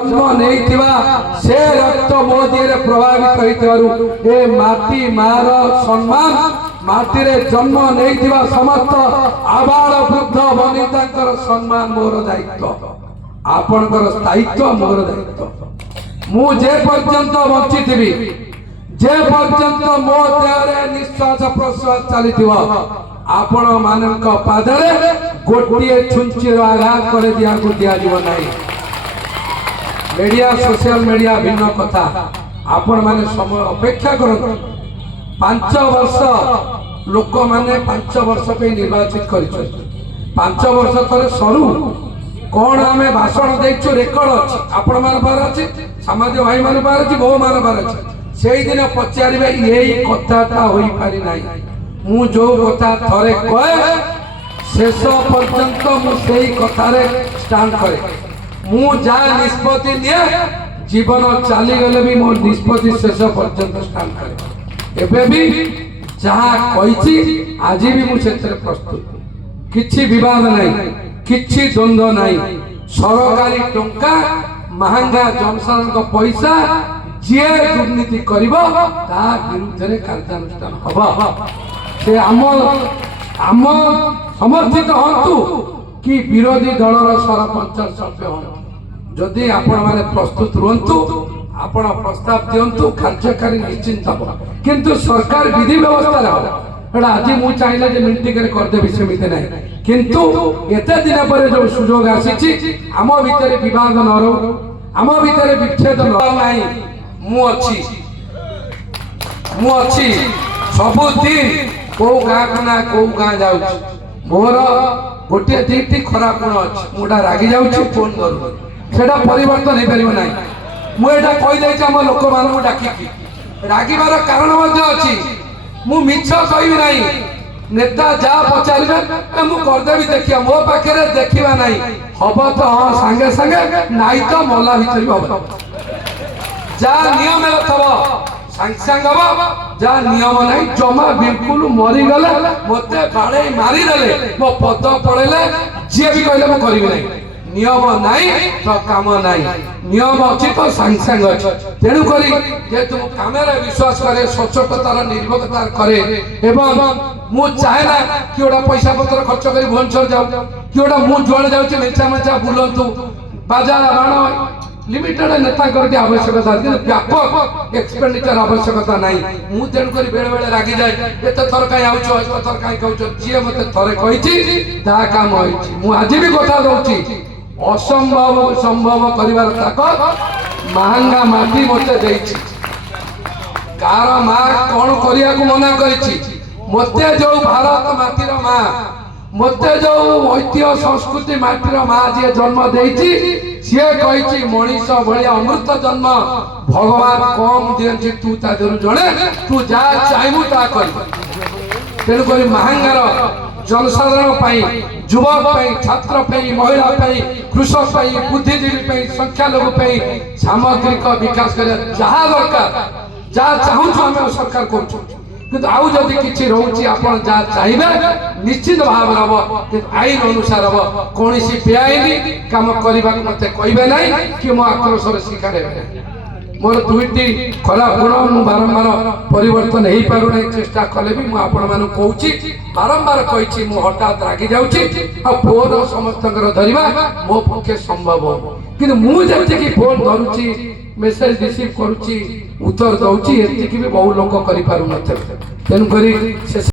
जन्म नहीं से रक्त मो दिए प्रभावित हो माटी मार सम्मान माटी रे जन्म नहीं समस्त आबाल वृद्ध वनिता सम्मान मोर दायित्व आपणकर स्थायित्व मोर दायित्व मु जे पर्यंत बंची थी जे पर्यंत मो देह निश्वास प्रश्वास चली आपण मानक पादरे गोटे छुंचीर आघात कर दिया मीडिया सोशल मीडिया भिन्न कथा आपण माने समय अपेक्षा करत 5 वर्ष लोक माने 5 वर्ष पे निर्वाचित करिछ 5 वर्ष तरे सरू कोन आमे भाषण देछु रेकॉर्ड अछि आपण मान बार अछि सामाजिक भाई मान बार अछि बहु मान बार अछि सेही दिन पचारिबे एही कथाटा होई पारि नाही मु जो कथा थरे कहे शेष पर्यंत मु सेही कथारे स्टैंड करे मु जा निष्पत्ति निये जीवन चली गले भी मो निष्पत्ति शेष पर्यंत स्टैंड करे एबे भी जहा कहिछि आज भी मु क्षेत्र प्रस्तुत किछि विवाद नाही किछि द्वंद्व नाही सरकारी टंका महंगा जनसाधारण को पैसा जे दुर्नीति करिवो ता विरुद्ध रे कार्यानुष्ठान हबो से आम समर्थित हंतु कि विरोधी दलर सरपंच सभ्य हन जदि आपण माने प्रस्तुत रहंतु आपण प्रस्ताव दियंतु कार्यकारी निश्चिंत हो किंतु सरकार विधि व्यवस्था रहो एटा आज मु चाहिले जे मिनिट करे कर देबे सेमिते नाही किंतु एते दिन पर जो सुयोग आसीछि आम भितरे विवाद न रहो आम भितरे विच्छेद न नाही मु अछि सब दिन को गाँ को ना को गाँ जाउछि मोर गोटे दीटी खराब गुण अछि मुडा रागी जाउछि फोन करू सेटा परिवर्तन हे परिबो नाही मु एटा कहि दैछि हम लोक मानू डाकी रागीबार कारण मध्ये अछि मु मिछ कहिबि नाही नेता जा पचारिबे मु कर देबी देखिया मो पाखरे देखिबा नाही हबो तो हां संगे संगे नाही तो मोला भीतर भी हबो जा नियम थबो संग संग हबो जा नियम नाही जमा बिल्कुल मरी गले मते बाळे मारी देले मो पद पड़ेले जे भी कहले मु करिबि नाही नियम नाही तो काम नाही नियम अछि तो संग संग अछि तेनु करी जे तुम कामेरे विश्वास करे सचोटतार निर्भरता करे एवं मु चाहे ना कि ओडा पैसा पत्र खर्च करी भुवनेश्वर जाऊ कि ओडा मु जुआड़ जाउछि मेचा मेचा बुलंतु बाजार बाण लिमिटेड नेता करके आवश्यकता कि व्यापक एक्सपेंडिचर आवश्यकता नाही मु तेनु करी बेले बेले रागी जाय एते थर काई आउछो एते थर काई कहउछो जे मते थरे कहिछि ता काम होइछि मु आज भी कथा दउछि असंभव संभव करिवार ताकत महंगा माटी मते देछि कार मा कोन करिया को मना करिछि मते जो भारत माटीर मा मते जो ऐतिह्य संस्कृति माटीर मा जे जन्म देछि से कहिछि मनीष भलिया अमृत जन्म भगवान कम दियछि तू ता देरु जणे तू जा चाहबु ता कर तेनु करी महंगार जनसाधारण पाई युवक पाई छात्र पाई महिला पाई कृषक पाई बुद्धिजीवी पाई संख्या लोग पाई सामग्रिक विकास करे जहा दरकार जहा चाहू आम सरकार करूँ किंतु आउ जदि किछि रहउछि आपण जा चाहिबे निश्चित भाव रहबो किंतु आईन अनुसार रहबो कोनोसी बेआईनी काम करबा मते कहबे नाही कि मो आक्रोश रे शिकार हेबे मोर दुईटी खराब गुण मु बारंबार परिवर्तन हो पारु ना चेष्टा कले भी मुझे आपण कहूँ बारंबार कही मु हठात रागी जाऊँगी आ फोन समस्त धरवा मो पक्षे संभव हो कि मुझे फोन धरुची मेसेज रिसीव करुच्ची उत्तर दौची एतिक भी बहु लोक कर तेणुक शेष